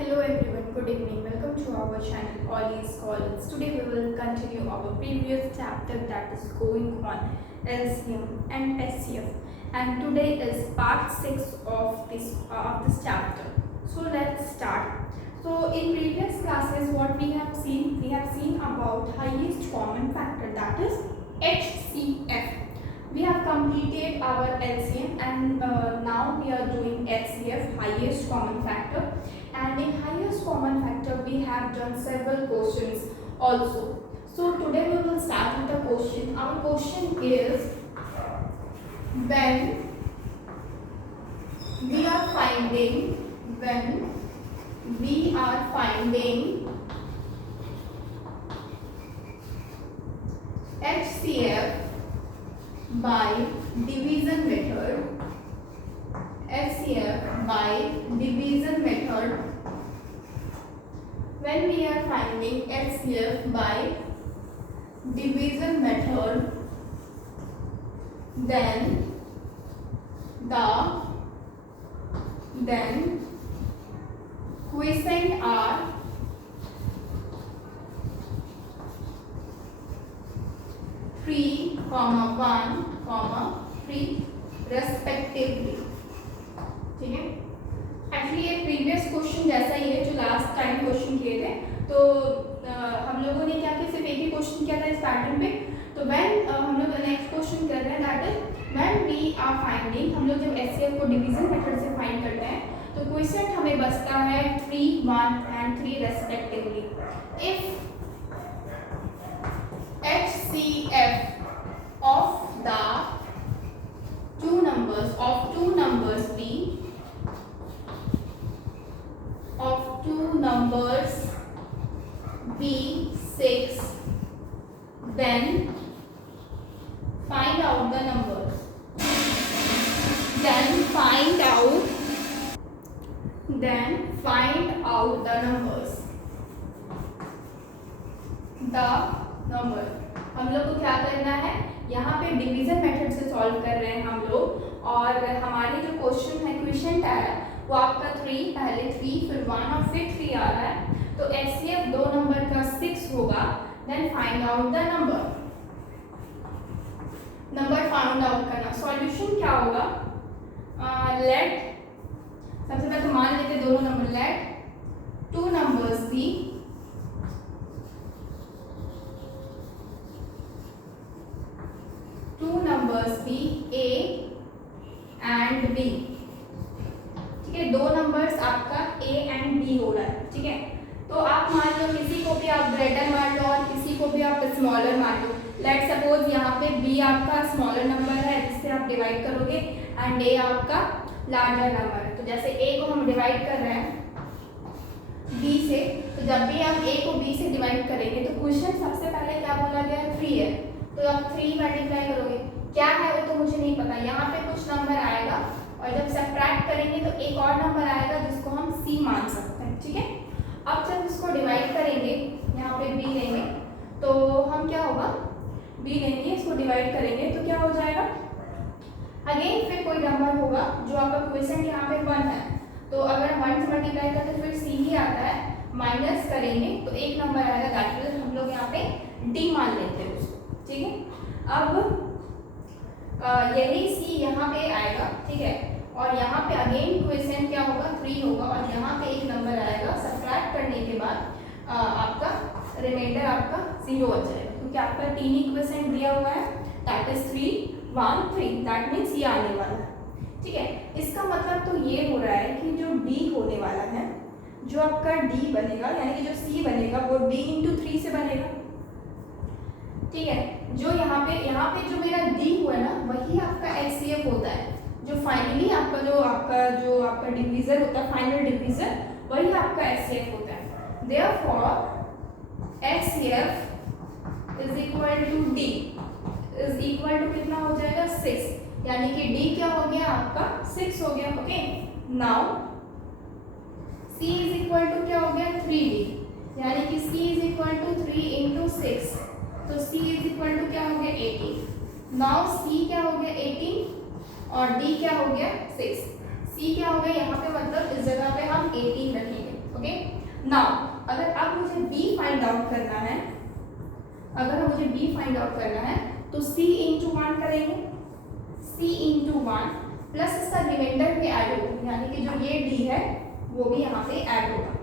Hello everyone, good evening. Welcome to our channel All is College. Today we will continue our previous chapter that is going on LCM and SCF. And today is part 6 of this chapter. So let's start. So in previous classes what we have seen about highest common factor, that is HCF. We have completed our LCM and now we are doing HCF, highest common factor. And in highest common factor we have done several questions also. So today we will start with the question. Our question is, when we are finding HCF by division method, when we are finding HCF by division method, then quotient are 3, 1, 3 respectively. ठीक है, actually ये previous question जैसा ही है जो last time question किए थे. तो हम लोगों ने क्या किया, सिर्फ एक ही क्वेश्चन किया था इस पैटर्न पे. तो व्हेन हम लोग नेक्स्ट क्वेश्चन कर रहे हैं, that is when we are finding, हम लोग जब एचसीएफ को डिवीजन मेथड से फाइंड करते हैं तो क्वेश्चन हमें बचता है 3, 1 and 3 respectively. If HCF of two numbers be 6, then find out the numbers. Then find out the numbers. Number हम लोग को क्या करना है, यहाँ पे डिवीजन मेथड से सॉल्व कर रहे हैं हम लोग. और हमारे जो क्वेश्चन है, क्वेश्चन है वो आपका 3, पहले 3 फिर 1 और फिर 3 आ रहा है. तो एचसीएफ दो नंबर का 6 होगा. Then find out the number find out करना. सॉल्यूशन क्या होगा, लेट सबसे पहले तो मान लेते दोनों number, let two numbers be A and B. ठीक है, दो नंबर्स आपका A एंड B हो रहा है. ठीक है, तो आप मान लो किसी को भी आप ग्रेटर मान लो और किसी को भी आप स्मॉलर मान लो. लेट सपोज यहाँ पे B आपका स्मॉलर नंबर है जिससे आप डिवाइड करोगे एंड A आपका लार्जर नंबर है. तो जैसे A को हम डिवाइड कर रहे हैं B से, तो जब भी आप A को B से डिवाइड करेंगे तो क्वेश्चन सबसे पहले क्या बोला गया, 3 है. तो आप 3 मल्टीप्लाई करोगे, क्या है वो तो मुझे नहीं पता. यहाँ पे कुछ नंबर आएगा और जब सब्ट्रैक्ट करेंगे तो एक और नंबर आएगा जिसको हम C मान सकते हैं. ठीक है, अब जब इसको डिवाइड करेंगे, यहाँ पे B लेंगे तो हम क्या होगा, B लेंगे, इसको डिवाइड करेंगे तो क्या हो जाएगा, अगेन फिर कोई नंबर होगा जो आपका क्वेश्चन यहाँ पे 1 है. तो अगर 1 से मल्टीप्लाई करते तो फिर C ही आता है, माइनस करेंगे तो एक नंबर आएगा, दैट इज हम लोग यहाँ पे D मान लेते हैं उसको. ठीक है, अब यही C यहाँ पे आएगा. ठीक है, और यहाँ पे अगेन क्वेश्चन क्या होगा, 3 होगा और यहाँ पे एक नंबर आएगा. सब्ट्रैक्ट करने के बाद आपका रिमाइंडर आपका 0 हो जाएगा क्योंकि आपका 3 इक्वेशन दिया हुआ है, दैट इज 3, 1, 3. दैट मीन्स ये आने वाला है. ठीक है, इसका मतलब तो ये हो रहा है कि जो D होने वाला है, जो आपका D बनेगा यानी कि जो C बनेगा वो D इंटू 3 से बनेगा. ठीक है, जो यहाँ पे जो मेरा D हुआ ना वही आपका HCF होता है. जो फाइनली जो आपका डिवीजर होता है, फाइनल डिवीजर, वही आपका HCF होता है. Therefore HCF is equal to D is equal to कितना हो जाएगा, 6. यानी कि D क्या हो गया आपका 6 हो गया. Okay, now C is equal to क्या हो गया, 3D. यानी कि C is equal to 3 into 6. तो C इज इक्वल टू क्या हो गया, 18. नाउ C क्या हो गया, 18 और D क्या हो गया, 6. C क्या हो गया यहाँ पे, मतलब इस जगह पे हम 18 रखेंगे. ओके, नाउ अगर अब मुझे b फाइंड आउट करना है, अगर मुझे b फाइंड आउट करना है तो c इंटू 1 करेंगे, c इंटू 1 प्लस इसका रिमाइंडर में ऐड होगा, यानी कि जो ये d है वो भी यहाँ पे ऐड होगा।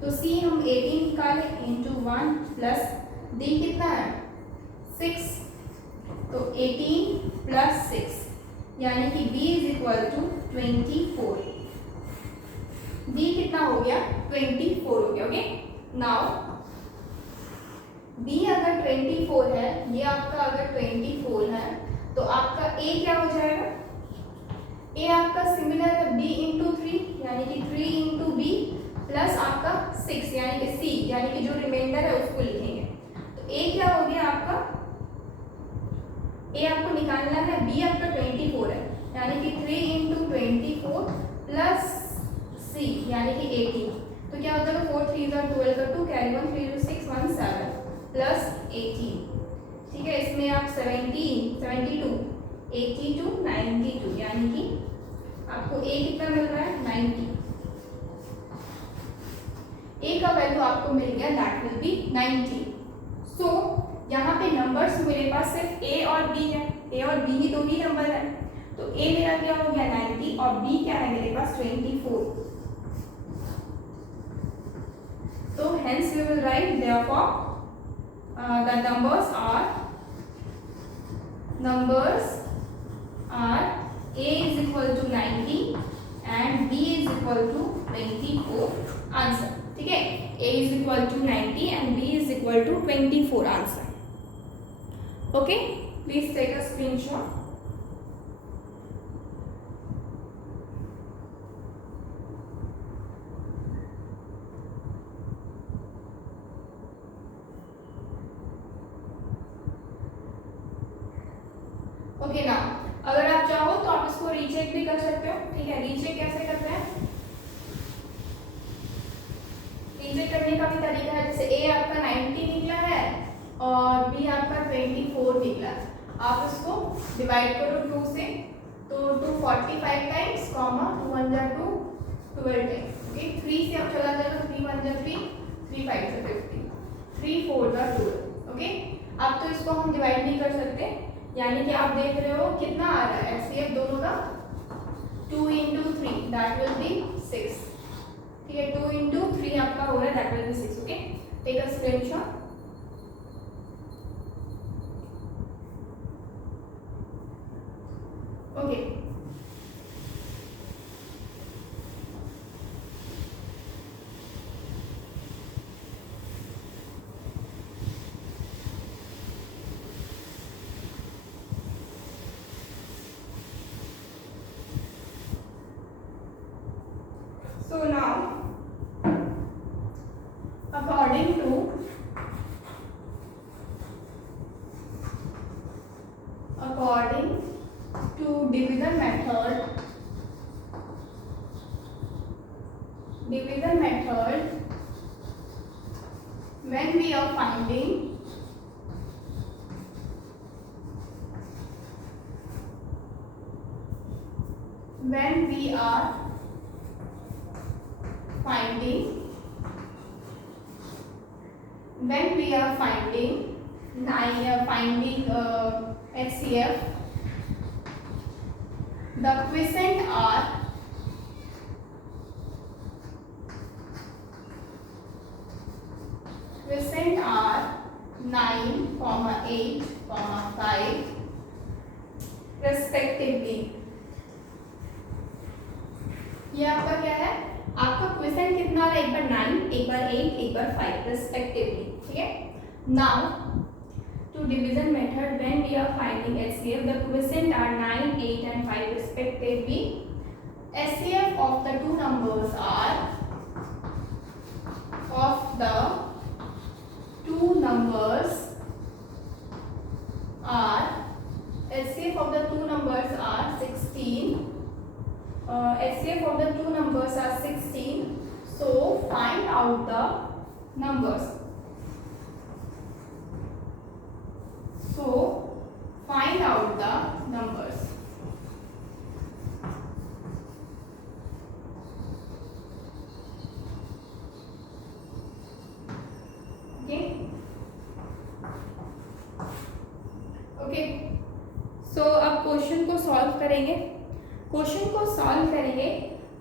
तो c हम 18 निकाले इंटू 1 प्लस d कितना है 6, तो 18 प्लस 6 यानी कि b is equal to 24। b कितना हो गया 24 हो गया। ओके, नाउ b अगर 24 है, ये आपका अगर 24 है तो आपका a क्या हो जाएगा, a आपका सिमिलर है b इंटू 3 यानी कि 3 इंटू b प्लस आपका 6 यानी कि c यानी कि जो रिमाइंडर है उसको लिखेंगे। तो a क्या हो गया आपका, a आपको निकालना है, b आपका 24 है यानी कि 3 इंटू 24 प्लस c यानी कि 18। तो क्या हो जाएगा 4 3 12 का 2 कैरी 1 3 6 1 7 प्लस 18। ठीक है, इसमें आप 17 72 82 92 यानी कि आपको a कितना मिल रहा है 90। a का वैल्यू आपको मिल गया, दैट विल बी 90। सो यहाँ पे नंबर्स मेरे पास सिर्फ a और b है, a और b ही दो ही नंबर है, तो a मेरा क्या हो गया 90 और b क्या है मेरे पास 24। तो hence we will write therefore the numbers are a is equal to 90 and b is equal to 24 answer. ठीक है, a is equal to 90 and b is equal to 24 answer. Okay, please take a screenshot. Okay ना, अगर आप चाहो तो आप इसको recheck भी कर सकते हो। ठीक है, रीचेक कैसे करते हैं, रीचेक करने का भी तरीका है, जैसे a आपका 90 निकला है और b आपका 24 निकला है, आप इसको डिवाइड करो 2 से, तो 2 45 टाइम्स कॉमा 2 1 जा 2 12 टाइम्स। ओके, 3 से अब चला जाएगा, 3 1 जा 3 3 5 जा 50 3 4 जा 12। ओके, अब तो इसको हम डिवाइड नहीं कर सकते, यानी कि आप देख रहे हो कितना आ रहा है एचसीएफ दोनों का 2 इंटू 3 दैट विल बी 6। ठीक है, 2 इंटू 3 आपका हो रहा है that will be 6। Okay, take a screenshot. Okay, so now according to division method when we are finding HCF, the quotient are 9, 8, 5 respectively। ये आपका क्या है, आपका क्वेश्चन कितना है, एक बार 9 एक बार 8 एक बार 5 रेस्पेक्टिवली। ठीक है, now to division method when we are finding HCF, the quotient are 9, 8 and 5 respectively. HCF of the two numbers are HCF of the two numbers are 16. HCF of the two numbers are 16. So find out the numbers. करेंगे, question को solve करेंगे।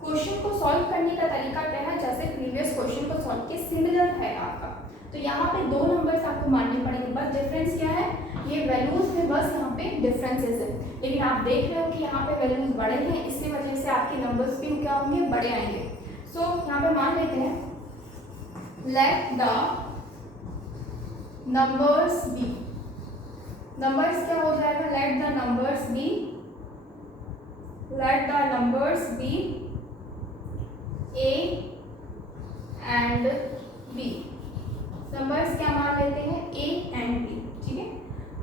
Question को solve करने का तरीका क्या है, जैसे प्रीवियस क्वेश्चन को सॉल्व के सिमिलर है आपका। तो यहाँ पे 2 नंबर्स आपको मानने पड़ेंगे, बस डिफरेंस क्या है, ये वैल्यूज में बस यहाँ पे डिफरेंसेस है, लेकिन आप देख रहे हो कि यहाँ पे वैल्यूज बड़े हैं, इसकी वजह से आपके नंबर्स भी क्या होंगे, बड़े आएंगे। सो यहाँ पे मान लेते हैं let the numbers be, numbers क्या हो जाएगा, let the numbers be A and B. Numbers क्या मान लेते हैं, ए एंड बी, ठीक है।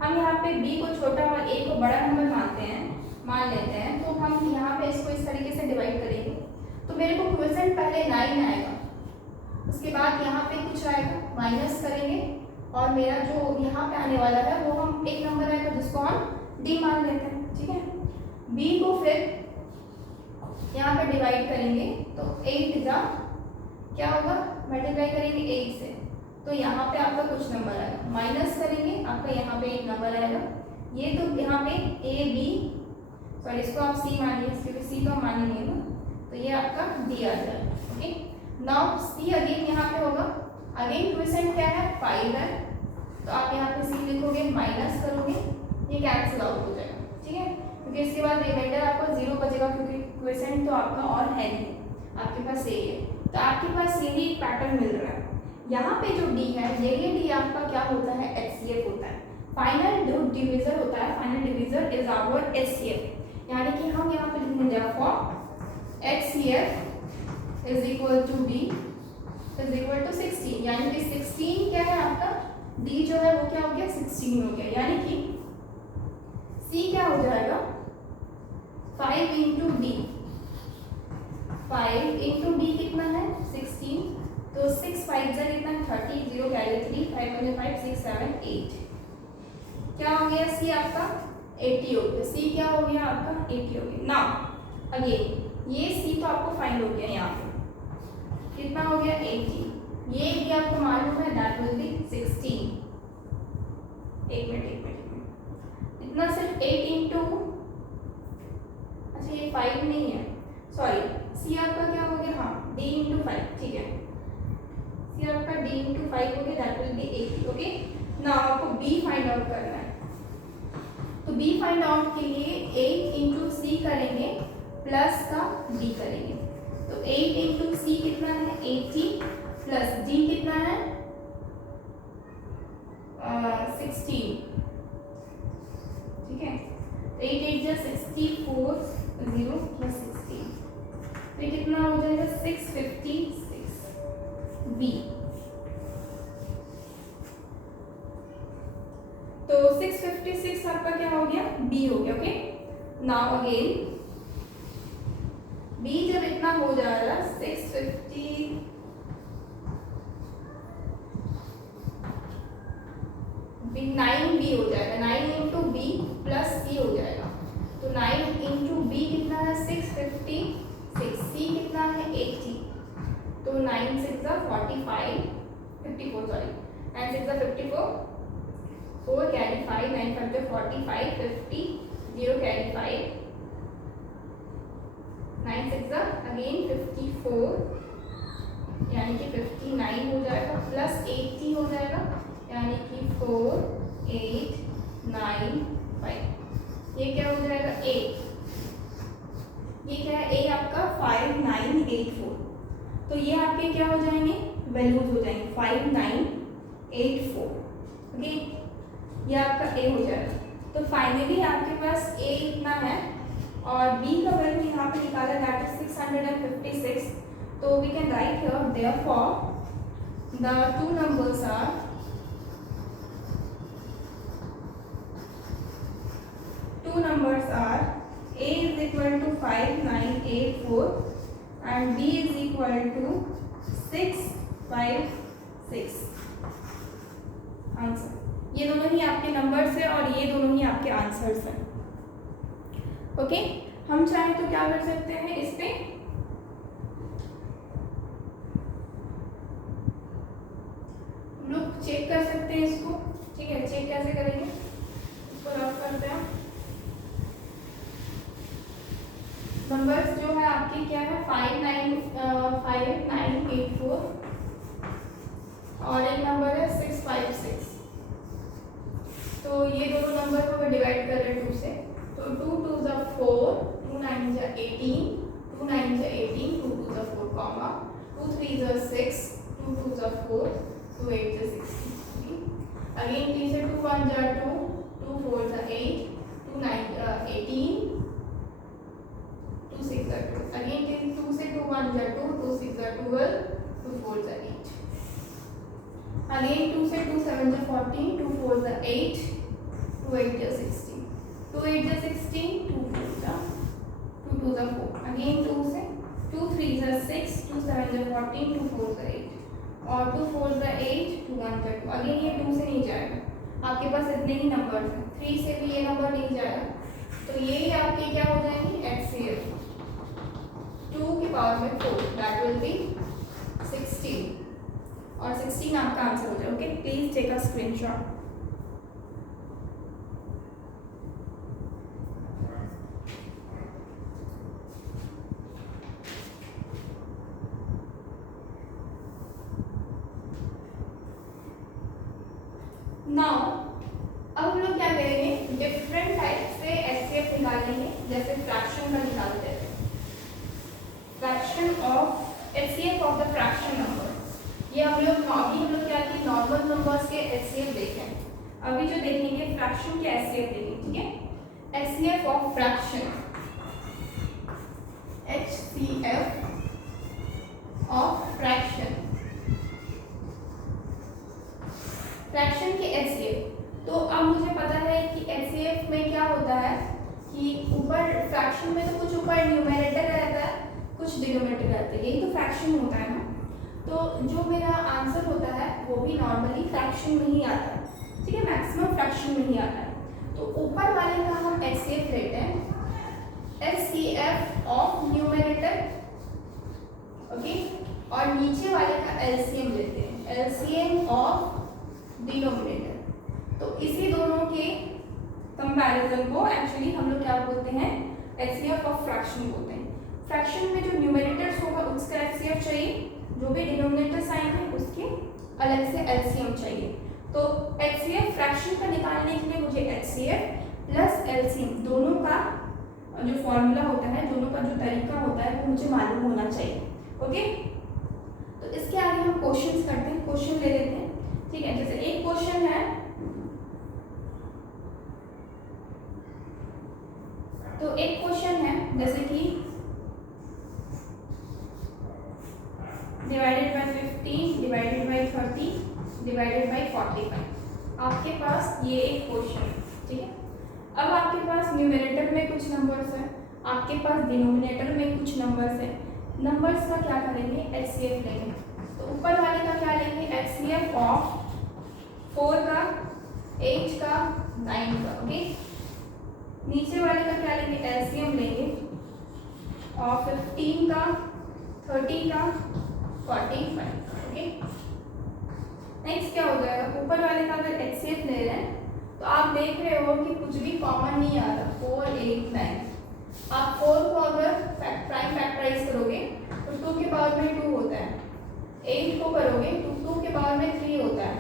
हम यहाँ पे बी को छोटा और ए को बड़ा नंबर मान लेते हैं, तो हम यहाँ पे इसको इस तरीके से डिवाइड करेंगे। तो मेरे को क्वोशिएंट पहले 9 आएगा, उसके बाद यहाँ पे कुछ आएगा, माइनस करेंगे, और मेरा जो यहाँ पे आने वाला है वो हम एक नंबर आएगा जिसको हम डी मान लेते हैं, ठीक है। बी को फिर यहाँ पे डिवाइड करेंगे, तो 8 जा क्या होगा, मल्टीप्लाई करेंगे 8 से, तो यहाँ पे आपका कुछ नंबर आएगा, माइनस करेंगे आपका यहाँ पे एक नंबर आएगा। ये तो यहाँ पे ए बी, सॉरी इसको आप सी मानिए क्योंकि सी तो हम मानेंगे ना, तो ये आपका डी आ जाएगा, ओके। नाउ सी अगेन यहाँ पे होगा, अगेन क्वोशिएंट क्या है, 5 है, तो आप यहाँ पे सी लिखोगे, माइनस करोगे, ये कैंसिल आउट हो जाएगा, ठीक है, क्योंकि इसके बाद रिमाइंडर आपका 0 बचेगा, क्योंकि क्वोशिएंट तो आपका और है नहीं, आपके पास ए है, तो आपके पास यही एक पैटर्न मिल रहा है। यहाँ पे जो डी है, ये डी आपका क्या होता है, एचसीएफ होता है, फाइनल जो डिवीजर होता है, final divisor is our HCF, यानी कि हम यहाँ पे लिखेंगे for HCF is equal to D is equal to 16, यानी कि 16 क्या है आपका, डी जो है वो क्या हो गया, 16 हो गया, यानी कि सी क्या हो जाएगा, 5 इंटू डी, 5 इंटू डी कितना है, 16, तो 6 5 जा कितना, 30, 0 कैरी 3, 5 1 5 6 7 8, क्या हो गया, सी आपका 80 हो गया, सी क्या हो गया आपका 80 हो गया। नाउ अगेन ये सी तो आपको फाइंड हो गया, यहाँ पे कितना हो गया 80, ये भी आपको मालूम है दैट विल बी 16, एक मिनट इतना सिर्फ 8 इंटू, अच्छा ये 5 नहीं है, सॉरी, सी आपका क्या हो गया, हाँ डी इंटू 5, ठीक है, सी आपका डी इंटू 5 हो गया, दैट विल बी 80, ओके। ना आपको बी फाइंड आउट करना है, तो बी फाइंड आउट के लिए 8 इंटू सी करेंगे प्लस का डी करेंगे, तो 8 इंटू सी कितना है 80 प्लस डी कितना है 16, ठीक है, 8 8 जा 64, 0 प्लस 16, तो ये कितना हो जाएगा 656 बी, तो 656 आपका क्या हो गया, बी हो गया, ओके। नाउ अगेन बी जब इतना हो जाएगा 650, बी 9 बी हो जाएगा, 9 इंटू बी प्लस सी हो जाएगा, तो 9 इंटू बी कितना है 656, सी कितना है 80, तो 9 6 45 54, सॉरी 9 6 54, 4 कैरी 5, 9 5 45 50, 0 कैरी 5, 9 6 अगेन 54, यानी कि 59 हो जाएगा, प्लस 80 हो जाएगा, यानी कि 4 8 9 5, ये क्या हो जाएगा ए, ये क्या है ए आपका 5984, तो ये आपके क्या हो जाएंगे, वैल्यूज हो जाएंगे 5984, ओके, ये आपका ए हो जाएगा। तो फाइनली आपके पास ए इतना है और बी का वैल्यू यहाँ पे निकाला दैट इज 656, तो we can write here therefore the two numbers are A is equal to 5984 and B is equal to 656, answer. ये दोनों ही आपके नंबर्स हैं और ये दोनों ही आपके आंसर्स हैं, ओके। हम चाहें तो क्या कर सकते हैं, इस पे लोग चेक कर सकते हैं इसको, ठीक है। चेक कैसे करेंगे, इसको रफ करते हैं, नंबर्स जो है आपकी क्या है 5984 और एक नंबर है 656। तो ये दोनों नंबर को मैं डिवाइड कर रहे हैं 2 से। तो 2 2 ज़ा 4, 2 9 ज़ा 18, 2 9 ज़ा 18, 2 2 ज़ा 4 कॉमा 2 3 ज़ा 6, 2 2 ज़ा 4, 2 8 ज़ा 16। अगेन 3 से 2 1 ज़ा 2, 2 4 ज़ा 8, 2 9 ज़ा 18, 2 6 ज़ा 2। अगेन 2 से 2 1 ज़ा 2, 2 6 ज़ा 12, 2 4 ज़ा 8। Again 2 से 2 7 ज़ा 14, 2 4 ज़ा 8, 2 8 ज़ा 16, 2 8 ज़ा 16, 2 4 ज़ा 2 2 ज़ा 4। Again 2 से 2 3 ज़ा 6, 2 7 ज़ा 14, 2 4 ज़ा 8 और 2 4 ज़ा 8, 2 1 ज़ा 2। अगेन ये 2 से नहीं जाएगा, आपके पास इतने ही नंबर्स हैं। 3 से भी ये नंबर नहीं जाएगा, तो ये आपके क्या हो जाएंगे HCF 2 की पावर में 4, दैट विल बी 16 और 16 आपका आंसर हो जाए। Okay, please take a screenshot. Now अब हम लोग क्या करेंगे, डिफरेंट टाइप से HCF निकालेंगे। जैसे फ्रैक्शन का निकालते हैं, fraction of HCF of the fraction number. ये हम लोग क्या किए, नॉर्मल नंबर्स के HCF देखें। अभी जो देखेंगे फ्रैक्शन के HCF देखेंगे, ठीक है। HCF of fraction, HCF of fraction, fraction के HCF। तो अब मुझे पता है कि HCF में क्या होता है कि ऊपर फ्रैक्शन में तो कुछ ऊपर न्यूमरेटर रहता है, कुछ डिनोमिनेटर रहता है, यही तो फ्रैक्शन होता है ना। तो जो मेरा आंसर होता है वो भी नॉर्मली फ्रैक्शन में ही आता है, ठीक है, मैक्सिमम फ्रैक्शन में ही आता है। तो ऊपर वाले का हम HCF लेते हैं, HCF ऑफ न्यूमरेटर, ओके, और नीचे वाले का LCM लेते हैं, LCM ऑफ डिनोमिनेटर। तो इसी दोनों के कंपैरिजन को एक्चुअली हम लोग क्या बोलते हैं, HCF ऑफ फ्रैक्शन बोलते हैं। फ्रैक्शन में जो न्यूमरेटर्स होगा उसका HCF चाहिए, जो भी डिनोमिनेटर साइन है उसके अलग से LCM चाहिए। तो HCF फ्रैक्शन का निकालने के लिए मुझे HCF प्लस LCM दोनों का जो फॉर्मूला होता है, दोनों का जो तरीका होता है वो मुझे मालूम होना चाहिए। ओके, तो इसके आगे हम क्वेश्चंस करते हैं, क्वेश्चन ले लेते हैं, ठीक है। जैसे एक क्वेश्चन है, तो एक क्वेश्चन है जैसे कि divided by 15 divided by 30 divided by 45। आपके पास ये एक क्वेश्चन है, ठीक है। अब आपके पास न्यूमरेटर में कुछ नंबर्स हैं, आपके पास डिनोमिनेटर में कुछ नंबर्स हैं। नंबर्स का क्या करेंगे, HCF लेंगे। तो ऊपर वाले का क्या लेंगे, HCF ऑफ 4 का, 8 का, 9 का, ओके। नीचे वाले का क्या लेंगे, LCM लेंगे और 15 का, 30 का, 45, ओके। नेक्स्ट क्या हो जाएगा, ऊपर वाले का अगर HCF ले रहे हैं तो आप देख रहे हो कि कुछ भी कॉमन नहीं आ रहा, 4 8 9। आप 4 को अगर प्राइम फैक्टराइज करोगे तो 2 के पावर में 2 होता है, 8 को करोगे तो 2 के पावर में 3 होता है,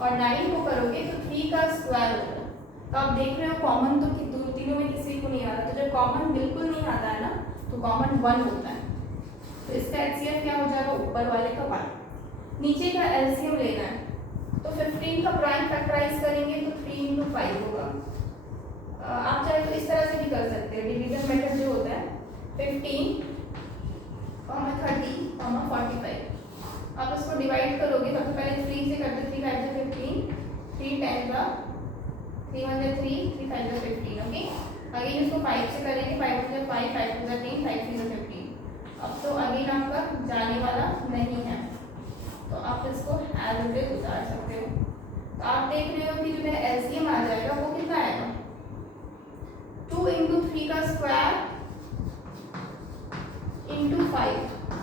और 9 को करोगे तो 3 का स्क्वायर होता है। तो आप देख रहे हो कॉमन तो तीनों में किसी को नहीं आ रहा। तो जब कॉमन बिल्कुल नहीं आता है ना तो कॉमन 1 होता है। तो इसका HCF क्या हो जाएगा, ऊपर वाले का 1। नीचे का LCM लेना है, तो 15 का प्राइम फैक्टराइज करेंगे तो 3 × 5 होगा। आप चाहे तो इस तरह से भी कर सकते हैं, डिवीजन मेथड जो होता है 15, 30, 45। आप इसको डिवाइड करोगे, सबसे पहले 3 से करते, 3 5 15, 3 10 का, 3 1 3, 3 5 15, ओके। अगेन इसको 5 से करेंगे, 5 1 5, 5 2 3, 5 3 15। अब तो अगेन आपका जाने वाला नहीं है, तो आप इसको एज इट इज उतार सकते हो। तो आप देख रहे हो कि जो मेरा LCM आ जाएगा वो कितना आएगा, 2 × 3 का स्क्वायर × 5।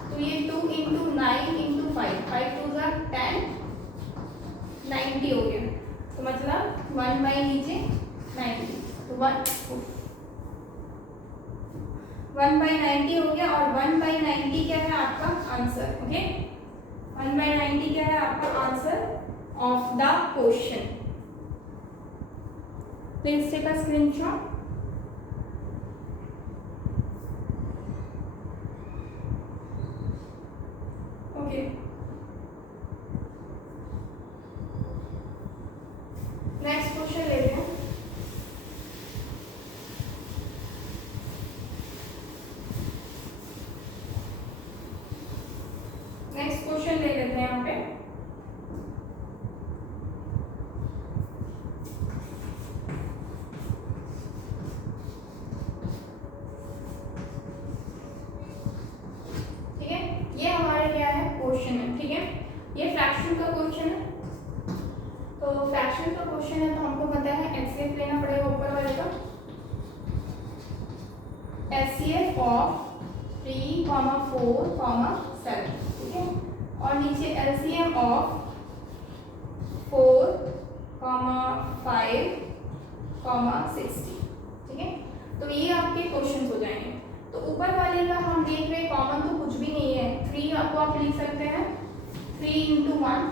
तो ये 2 × 9 × 5, 5 2 10, 90 हो गया। तो मतलब 1 बाई नीचे 90, तो 1 1/90 हो गया और 1/90 क्या है आपका आंसर। ओके, 1/90 क्या है आपका answer of the question. Please take a screenshot. Okay, next question लेते हैं। नेक्स्ट क्वेश्चन ले लेते हैं यहाँ पे। ठीक है, ये हमारे क्या है क्वेश्चन है। ठीक है, ये फ्रैक्शन का क्वेश्चन है। तो फ्रैक्शन का क्वेश्चन है तो हमको पता है एचसीएफ लेना पड़ेगा ऊपर वाले का। HCF of 3, 4, 7। ठीक है, और नीचे एलसीएम ऑफ 4, 5, 60। ठीक है, तो ये आपके क्वेश्चन हो जाएंगे। तो ऊपर वाले का हम देख रहे हैं कॉमन तो कुछ भी नहीं है। 3 आपको आप लिख सकते हैं 3 × 1,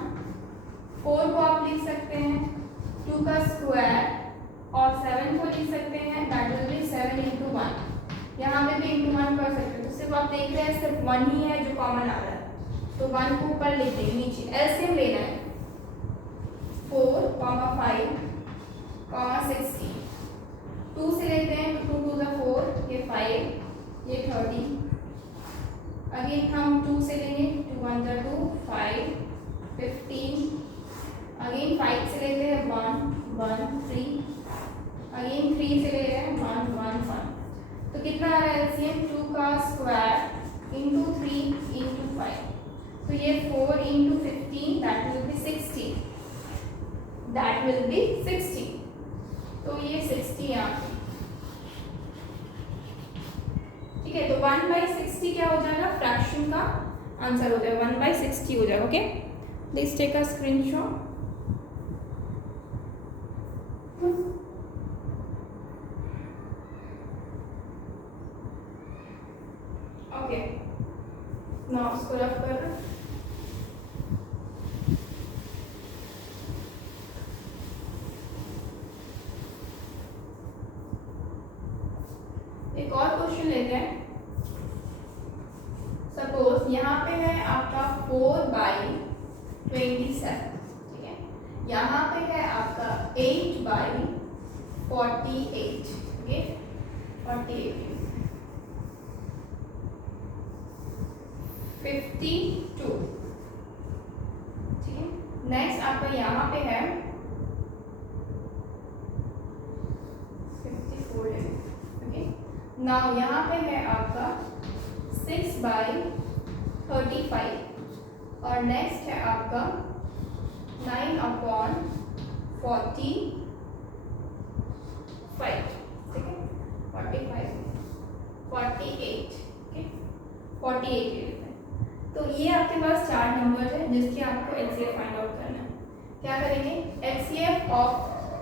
4 को आप लिख सकते हैं 2 का स्क्वायर, और 7 को लिख सकते हैं दैट विल बी 7 × 1। यहाँ पे भी × 1 कर सकते हैं। तो सिर्फ आप देख रहे हैं सिर्फ 1 ही है जो कॉमन आ रहा है, तो 1 को ऊपर लिख देंगे। नीचे एलसीएम लेना है 4, 5, 60। 2 से लेते हैं 2 × 2 = 4, ये 5, ये 30। अगेन हम 2 से लेंगे 2 × 1 = 2, 5, 15। अगेन 5 से लेते हैं 1, 1, 3। अगेन 3 से ले रहे हैं 1, 1, 1। तो कितना आ रहा है एलसीएम 2 का स्क्वायर × 3 × 5। तो ये 4 × 15 that will B 60। That will B 60। तो ये 60 यहाँ पे। ठीक है, तो 1/60 क्या हो जाएगा फ्रैक्शन का आंसर हो जाएगा, 1/60 हो जाएगा। Okay, please take a screenshot. Okay, ना उसको रफ कर रहे। एक और क्वेश्चन लेते हैं। सपोज यहाँ पे है आपका 4/27। ठीक है, यहाँ पे है आपका 8/48। ओके, 48, 52। ठीक है, नेक्स्ट आपका यहाँ पे है 54। ओके, नाउ यहाँ पे है आपका 6/35, और नेक्स्ट है आपका 9/45। ठीक है, 45, 48। ओके, 48 लेते हैं। तो ये आपके पास 4 नंबर है जिसके आपको एचसीएफ फाइंड आउट करना है। क्या करेंगे, एचसीएफ ऑफ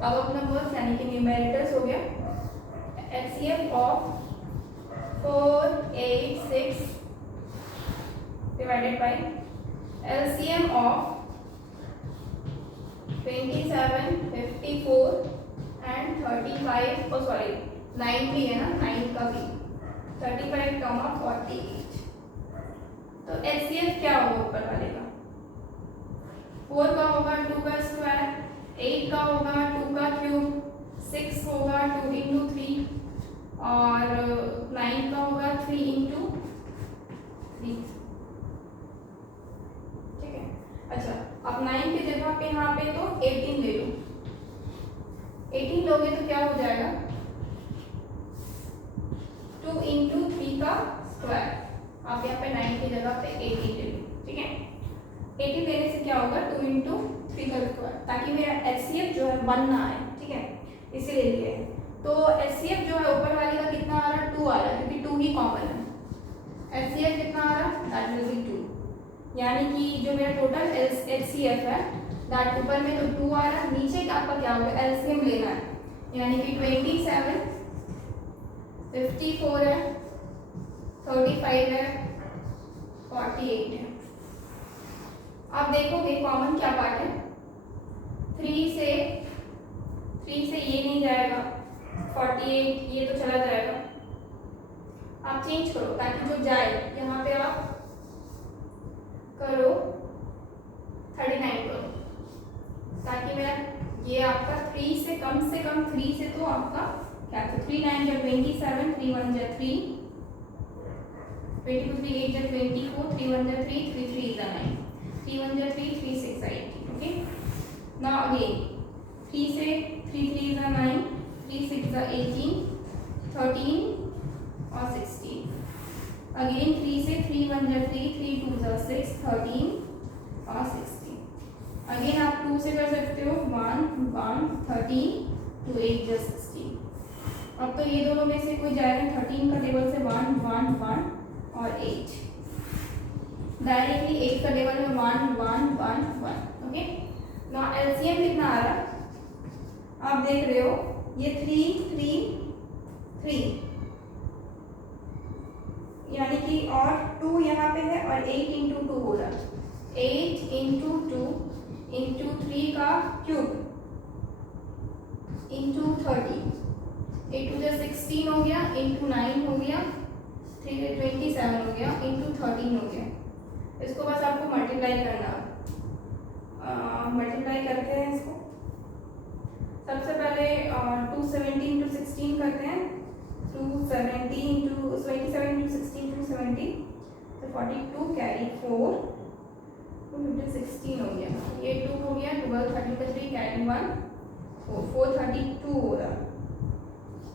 अबव नंबर्स यानी कि न्यूमेरेटर्स हो गया, HCF of 4, 8, 6 divided by LCM of 27, 54 and 35। Oh sorry 9 भी है ना, 9 का भी 35, 48। तो एचसीएफ क्या होगा ऊपर वाले का, 4 का होगा 2 का स्क्वायर, 8 का होगा 2 का क्यूब, 6 होगा 2 × 3, और 9 का होगा 3 × 3। ठीक है, अच्छा अब 9 की जगह पे यहाँ पे तो 18 ले लो। 18 लोगे तो क्या हो जाएगा 2 × 3 का स्क्वायर। आप यहाँ पे 9 की जगह पे 18 ले लो। ठीक है, 18 लेने से क्या होगा 2 × 3 का स्क्वायर, ताकि मेरा एचसीएफ जो है 1 ना आए। ठीक है, इसीलिए लिए है। तो एचसीएफ जो है ऊपर वाले का कितना आ रहा है 2 आ रहा है, क्योंकि 2 ही कॉमन है। एचसीएफ कितना आ रहा है दैट विल बी 2, यानी कि जो मेरा टोटल एचसीएफ है दैट ऊपर में तो 2 आ रहा है, नीचे का आपका क्या होगा एलसीएम लेना है, यानी कि 27, 54 है 35 है, 48 है। आप देखोगे कॉमन क्या पार्ट है, 3 से ये नहीं जाएगा, 48 ये तो चला जाएगा। आप चेंज करो ताकि जो जाए, यहाँ पे आप करो 39 करो, ताकि मेरा ये आपका 3 से कम 3 से तो आपका क्या था, 3 9 जा 27, 3 1 जा 3, 22 3 8 जा 24, 3 1 जा 3, 3 3 जा 9, 3 1 जा 3, 3 6 जा 18। ओके, नाउ अगेन 3 से 3 3 जा 9, 3 6 जा 18, 13 और 16। अगेन 3 से 3 1 जा 3, 3 2 जा 6, 13 और 16। अगेन आप 2 से कर सकते हो, 1 1 13, 2 8 जा 16। अब तो ये दोनों में से कोई जाएगा 13 का टेबल से 1 1 1 और 8, डायरेक्टली 8 का टेबल में 1 1 1 1। ओके, नाउ एलसीएम कितना आ रहा है आप देख रहे हो, ये 3 3 3 यानी कि और 2 यहाँ पे है और 8 इंटू 2 हो रहा है, 8 इंटू 2 इंटू 3 का क्यूब इंटू 30, 8 2 16 हो गया, इंटू 9 हो गया, 3 27 हो गया, इंटू 13 हो गया। इसको बस आपको मल्टीप्लाई करना, मल्टीप्लाई करते हैं इसको। सबसे पहले 270 इंटू 16 करते हैं, 270 इंटू 27 इंटू 16 270, तो 42 कैरी 4, 16 हो गया, ये 2 हो गया, 12 30 का 3 कैरी 1, 432 हो रहा,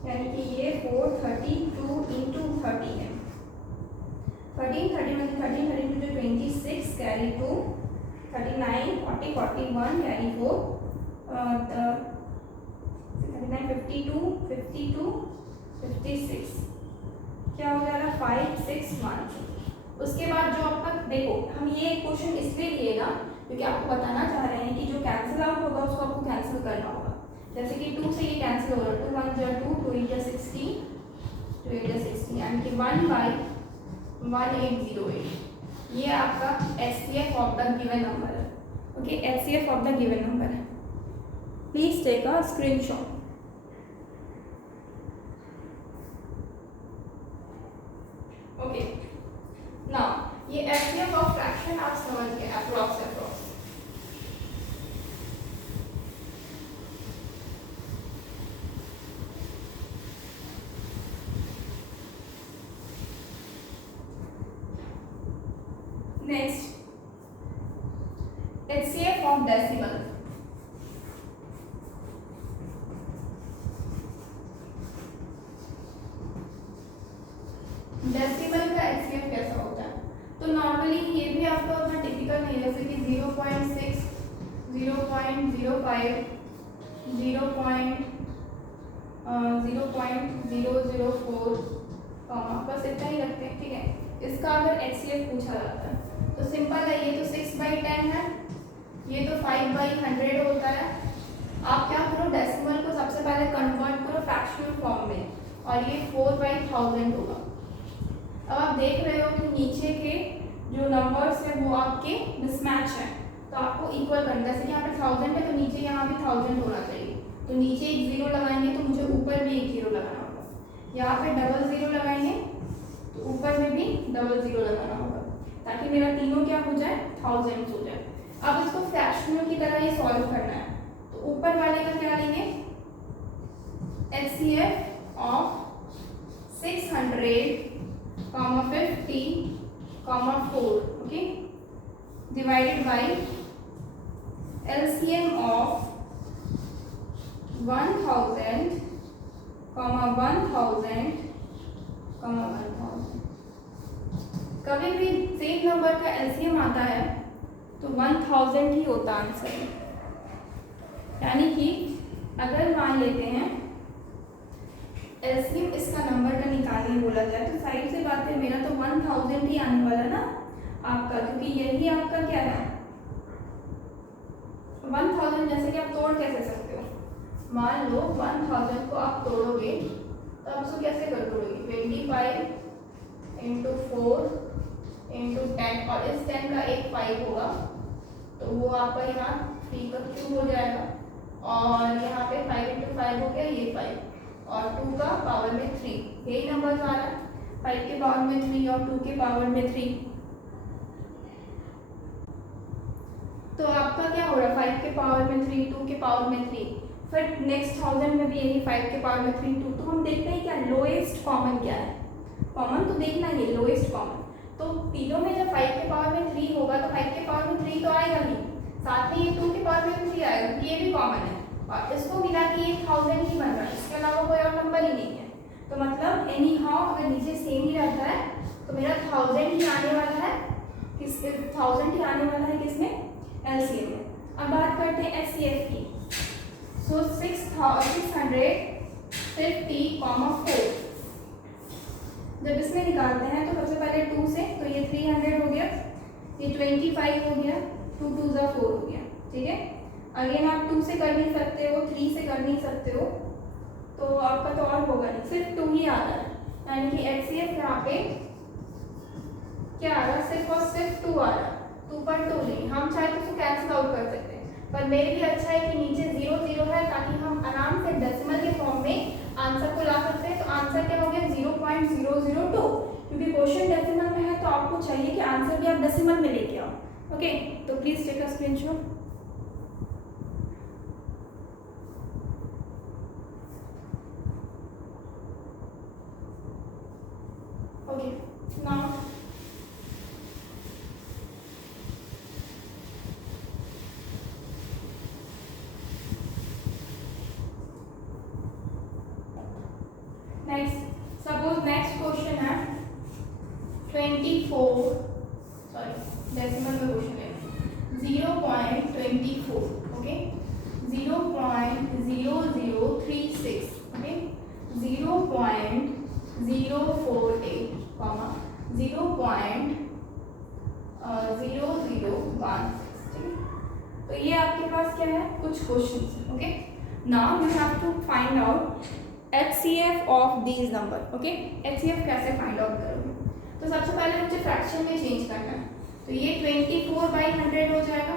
यानी कि ये 432 इंटू 30 है, 13 30 में 13 30 टू 26 कैरी 2, 39 40 41 कैरी 4, 39 52 52 56, क्या हो जा रहा है 5 6 1। उसके बाद जो आपका देखो, हम ये क्वेश्चन इसलिए लिएगा क्योंकि आपको बताना चाह रहे हैं कि जो कैंसिल आउट होगा उसको आपको कैंसिल करना होगा। जैसे कि 2 से ये कैंसिल हो रहा है, 2 1 जा 2, 2 8 जा 16, 2 8 जा 16, यानी कि 1/1808, ये आपका HCF of the given number है। Okay, HCF of the given number है, please take a screenshot. Okay, now ये HCF ऑफ फ्रैक्शन आप समझ गए, approx. Next HCF of decimal. Decimal का HCF कैसा होता है, तो नॉर्मली ये भी आपका उतना टिपिकल नहीं, जैसे कि 0.6 0.05 0.004 बस इतना ही रखते हैं। ठीक है, इसका अगर HCF पूछा जाता है तो सिंपल है, ये तो 6/10 है, ये तो 5/100 होता है। आप क्या करो, डेसिमल को सबसे पहले कन्वर्ट करो फ्रैक्शनल फॉर्म में, और ये 4/1000 होगा। अब आप देख रहे हो कि नीचे के जो नंबर्स हैं वो आपके मिसमैच हैं, तो आपको इक्वल करना है। जैसे यहाँ पे 1000 है तो नीचे यहाँ भी 1000 होना चाहिए, तो नीचे एक 0 लगाएंगे तो मुझे ऊपर भी एक 0 लगाना होगा। यहाँ पे 00 लगाएंगे तो ऊपर में भी 00 लगाना होगा, ताकि मेरा तीनों क्या हो जाए, 1000 हो जाए। अब इसको फ्रैक्शनल की तरह ये सॉल्व करना है, तो ऊपर वाले का क्या लेंगे, HCF of 600, 50, 4, okay, divided by LCM of 1000, 1000, 1000। कभी भी सेम नंबर का LCM आता है तो 1000 ही होता आंसर, यानी कि अगर मान लेते हैं LCM इसका नंबर का निकालने बोला जाए तो साइड से बात है, मेरा तो 1000 ही आने वाला ना आपका, क्योंकि यही आपका क्या है 1000। जैसे कि आप तोड़ कैसे सकते हो, मान लो 1000 को आप तोड़ोगे तो आप उसको कैसे कर तोड़ोगे, 25 इंटू 4 इंटू 10, और इस 10 का एक 5 होगा, तो वो आपका यहाँ 3 का क्यूब हो जाएगा, और यहाँ पे 5 इंटू 5 हो गया ये 5, और 2 का पावर में 3, यही नंबर आ रहा है, 5 के पावर में 3 और 2 के पावर में 3। तो आपका क्या हो रहा है, 5 के पावर में 3, 2 के पावर में 3, फिर नेक्स्ट 1000 में भी यही 5 के पावर में 3, 2। तो हम देखते हैं क्या लोएस्ट कॉमन क्या है, कॉमन तो देखना ही, लोएस्ट कॉमन। तो तीनों में जब 5 के पावर में 3 होगा तो 5 के पावर में 3 तो आएगा ही, साथ में ये 2 के पावर में 3 आएगा, ये भी कॉमन है, और इसको मिला के ये 1000 ही बन रहा है, इसके अलावा कोई और नंबर ही नहीं है। तो मतलब एनी हाउ अगर नीचे सेम ही रहता है तो मेरा 1000 ही आने वाला है, किसके 1000 ही आने वाला है, किसमें, एलसीएम में। अब बात करते हैं एचसीएफ की। सो 650,4 जब इसमें निकालते हैं तो सबसे पहले 2 से, तो ये 300 हो गया, ये 25 हो गया, 2 2 ज़ा 4 हो गया, ठीक है। अगेन आप 2 से कर नहीं सकते हो, 3 से कर नहीं सकते हो, तो आपका तो और होगा नहीं, सिर्फ 2 ही आ रहा है, यानी कि एचसीएफ यहाँ पे क्या आ रहा है, सिर्फ और सिर्फ 2 आ रहा है, 2 पर 2 नहीं, हम चाहे तो उसको कैंसिल आउट कर सकते हैं, पर मेरे लिए अच्छा है कि नीचे 0 0 है, ताकि हम आराम से डेसिमल के फॉर्म में आंसर को ला सकते हैं। तो आंसर क्या हो गया 0.002, क्योंकि क्वेश्चन डेसिमल में है तो आपको चाहिए कि आंसर भी आप डेसिमल में लेके आओ। ओके, तो please take a screenshot. Okay, now next, suppose next question है 24, सॉरी डेसिमल में क्वेश्चन है 0.24, ओके, 0.0036, ओके, 0.048, 0.0016, ठीक है। तो ये आपके पास क्या है, कुछ question, okay. Now you have to find out HCF of these number, okay. HCF कैसे फाइंड आउट करोगे, तो सबसे पहले मुझे फ्रैक्शन में चेंज करना है, तो ये 24/100 हो जाएगा,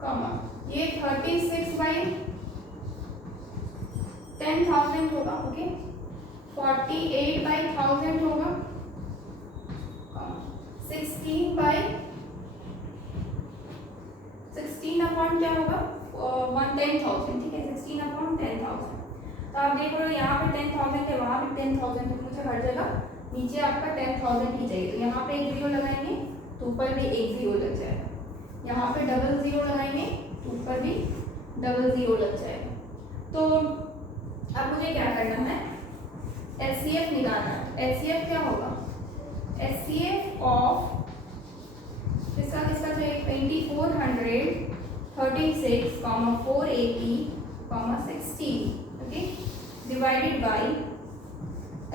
कॉमा ये 36/10,000 होगा, ओके, 48/1000 होगा, 16 अपॉन क्या होगा 10,000, ठीक है, 16 अपॉन 10,000। तो आप देख रहे हो यहाँ पे 10,000 है, वहाँ पे 10,000 है, मुझे हर जगह नीचे आपका 10,000 ही चाहिए, तो यहाँ पे एक 0 लगाएंगे तो ऊपर भी एक 0 लग जाएगा, यहाँ पे डबल 0 लगाएंगे तो ऊपर भी डबल 0 लग जाएगा। तो अब मुझे क्या करना है, एचसीएफ निकालना है। एचसीएफ क्या होगा, एचसीएफ ऑफ किसका किसका चाहिए, 2436, 480, 16, okay, divided by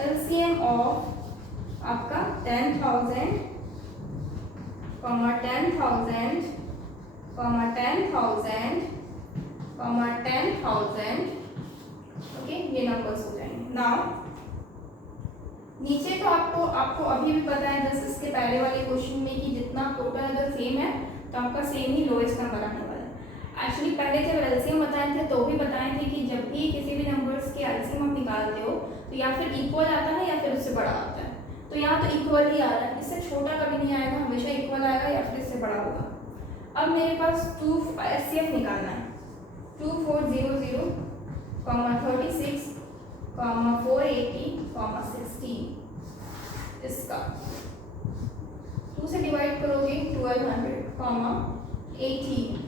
LCM of आपका 10,000, 10,000, 10,000, ओके, ये नंबर्स हो जाएंगे। नाउ नीचे तो आपको अभी भी पता है, जैसे इसके पहले वाले क्वेश्चन में कि जितना टोटल अगर सेम है तो आपका सेम ही लोएस्ट नंबर आने वाला है। एक्चुअली पहले जब एलसीएम बताए थे तो भी बताए थे कि जब भी किसी भी नंबर्स के एलसीएम हम निकालते हो तो या फिर इक्वल आता है या फिर उससे बड़ा आता है, तो यहाँ तो इक्वल ही आ रहा है, इससे छोटा कभी नहीं आएगा, हमेशा इक्वल आएगा या फिर इससे बड़ा होगा। अब मेरे पास एचसीएफ निकालना है, 2400, 36, 480, 16, इसका 2 से डिवाइड करोगे 1200, 18,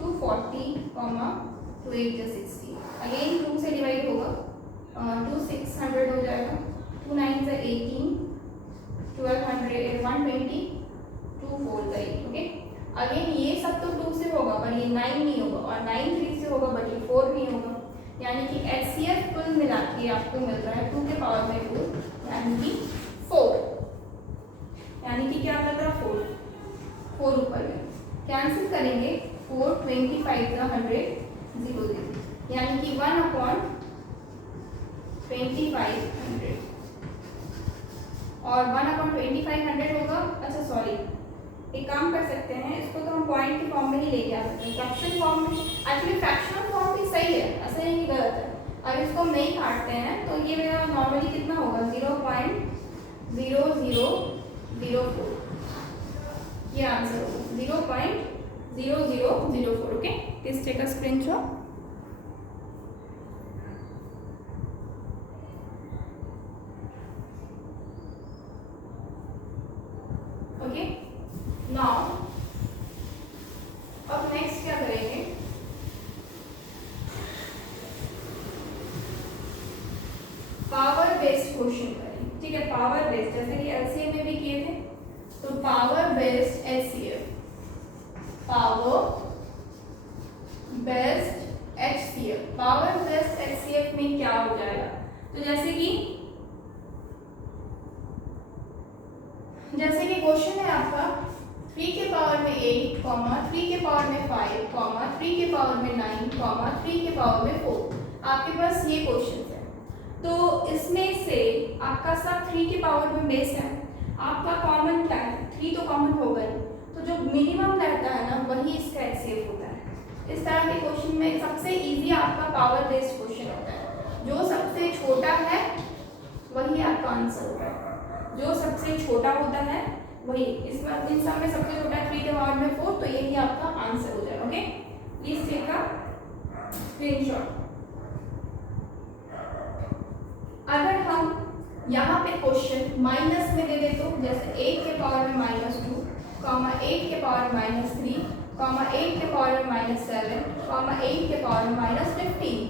240, 2 8 60, अगेन 2 से डिवाइड होगा 2 600 हो जाएगा, 2 9 से 18, 1200, 120, 2 4 8, ओके। अगेन ये सब तो 2 से होगा पर ये 9 नहीं होगा, और 9 3 से होगा बट ये 4 नहीं होगा, यानी कि एचसीएफ कुल मिला के आपको मिल रहा है 2 के पावर में 2, यानी कि 4, यानी कि क्या मिल रहा है 4 ऊपर में कैंसिल करेंगे, 4 25 का 100 0 0, यानी कि 1/2500, और 1/2500 होगा। अच्छा सॉरी, एक काम कर सकते हैं, इसको तो हम पॉइंट के फॉर्म में ही लेके आ सकते हैं, फ्रैक्शन फॉर्म में। एक्चुअली फ्रैक्शनल फॉर्म भी सही है, ऐसा नहीं कि गलत है। अगर इसको हम नहीं काटते हैं तो ये मेरा नॉर्मली कितना होगा, 0.0004, ये आंसर होगा 0.0004। Okay, please take a screenshot. Okay, now अब नेक्स्ट क्या करेंगे, पावर बेस्ड क्वेश्चन करेंगे। ठीक है, पावर बेस्ड, जैसे कि एलसीएम में भी किए थे, तो power based HCF, power based HCF, power based HCF में क्या हो जाएगा, तो जैसे कि क्वेश्चन है आपका 3 के पावर में 8, 3 के पावर में 5, 3 के पावर में 9, 3 के पावर में 4। आपके पास ये क्वेश्चन है, तो इसमें से आपका सब 3 के पावर में बेस है, आपका कॉमन क्या है, 3 तो कॉमन होगा ही, तो जो मिनिमम रहता है ना वही इसका एचसीएफ होता है। इस तरह के क्वेश्चन में सबसे इजी आपका पावर बेस्ड क्वेश्चन होता है, जो सबसे छोटा है वही आपका आंसर होगा, जो सबसे छोटा होता है वही। इसमें इन सब में सबसे छोटा है 3 के पावर में 4, तो यही आपका आंसर हो जाएगा। Okay, please take a screenshot. अगर हम यहाँ पे क्वेश्चन माइनस में दे दे, तो जैसे 8 के पावर में -2, 8 के पावर में -3, 8 के पावर में -7, 8 के पावर में -15,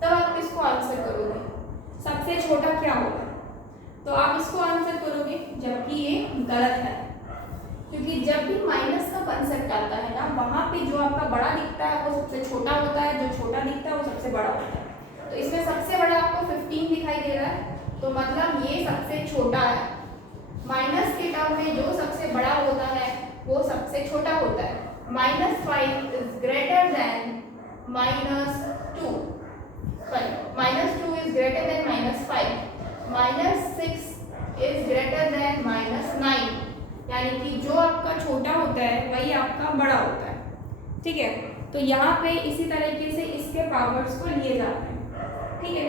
तब आप किसको आंसर करोगे, सबसे छोटा क्या होगा, तो आप इसको आंसर करोगे, जबकि ये गलत है, क्योंकि जब भी माइनस का कंसेप्ट आता है ना, वहाँ पे जो आपका बड़ा दिखता है वो सबसे छोटा होता है, जो छोटा दिखता है वो सबसे बड़ा होता है। तो इसमें सबसे बड़ा आपको 15 दिखाई दे रहा है, तो मतलब ये सबसे छोटा है। माइनस के टर्म में जो सबसे बड़ा होता है वो सबसे छोटा होता है। -5 is greater than -2, -2 is greater than -5, -6 is greater than -9, यानी कि जो आपका छोटा होता है वही आपका बड़ा होता है। ठीक है, तो यहाँ पे इसी तरीके से इसके पावर्स को लिए जाते हैं। ठीक है,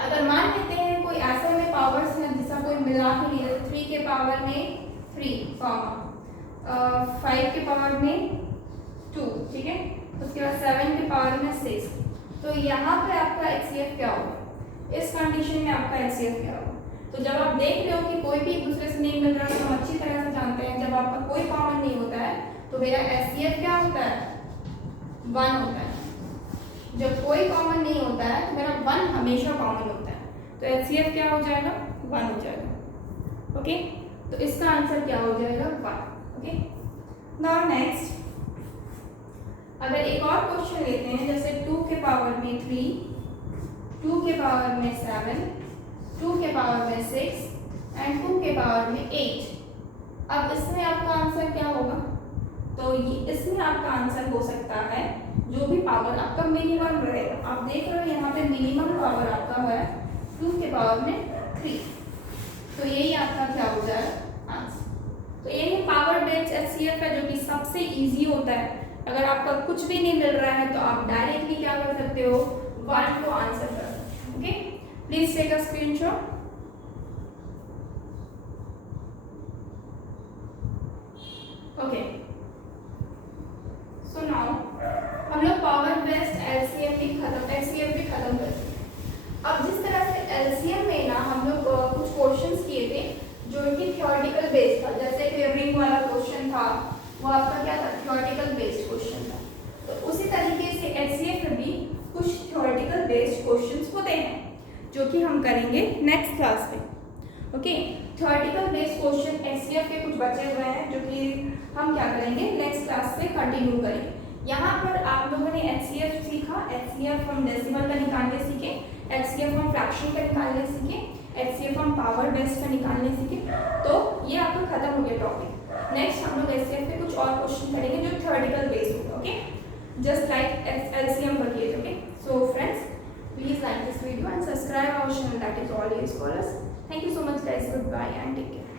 अगर मान लेते हैं कोई ऐसे में पावर्स है जिसका कोई मिला के लिए, 3 के पावर में 3, 5 के पावर में 2, ठीक है, उसके बाद 7 के पावर में 6, तो यहाँ पे आपका एचसीएफ क्या होगा, इस कंडीशन में आपका एचसीएफ क्या होगा। तो जब आप देख रहे हो कि कोई भी एक दूसरे से नहीं मिल रहा है, तो हम अच्छी तरह से जानते हैं जब आपका कोई कॉमन नहीं होता है तो मेरा एचसीएफ क्या होता है, 1 होता है। जब कोई कॉमन नहीं होता है तो मेरा 1 हमेशा कॉमन होता है, तो एचसीएफ क्या हो जाएगा, 1 हो जाएगा। ओके, तो इसका आंसर क्या हो जाएगा, 1। ओके, नाउ नेक्स्ट, अगर एक और क्वेश्चन लेते हैं, जैसे 2 के पावर में 3, 2 के पावर में 7, 2 के पावर में 6 एंड 2 के पावर में 8। अब इसमें आपका आंसर क्या होगा, तो ये इसमें आपका आंसर हो सकता है जो भी पावर आपका मिनिमम रहेगा। आप देख रहे हो यहाँ पे मिनिमम पावर आपका है 2 के पावर में 3, तो यही आपका क्या हो जाएगा आंसर। तो यही पावर बेस्ड एचसीएफ है जो कि सबसे इजी होता है। अगर आपका कुछ भी नहीं मिल रहा है तो आप डायरेक्टली क्या कर सकते हो, 1 को आंसर कर सकते हो। Okay, please take a screenshot. Okay, so now हम लोग पावर बेस्ड एलसीएम भी खत्म कर दिए। अब जिस तरह से एलसीएम में ना हम लोग कुछ क्वेश्चंस किए थे जो कि थ्योरेटिकल बेस्ड था, जैसे कि रिंग वाला क्वेश्चन था, वो आपका क्या था, थ्योरेटिकल बेस्ड क्वेश्चन था। तो उसी तरीके से एचसीएफ में भी कुछ थ्योरेटिकल बेस्ड क्वेश्चंस होते हैं जो कि हम करेंगे नेक्स्ट क्लास में। Okay, theoretical based question HCF के कुछ बचे हुए हैं जो कि हम क्या करेंगे नेक्स्ट क्लास से कंटिन्यू करेंगे। यहाँ पर आप लोगों ने एचसीएफ सीखा, एचसीएफ हम डेसिमल का निकालने सीखे, एचसीएफ हम फ्रैक्शन का निकालने सीखे, एचसीएफ हम पावर बेस्ड का निकालने सीखे। तो ये आपका खत्म हो गया टॉपिक। नेक्स्ट हम लोग एचसीएफ पे कुछ और क्वेश्चन करेंगे जो थ्योरेटिकल बेस्ड होगा। ओके, जस्ट लाइक एलसीएम का किए थे। Okay, so friends, please like this video and subscribe our channel, that is all use for us. Thank you so much guys, goodbye and take care.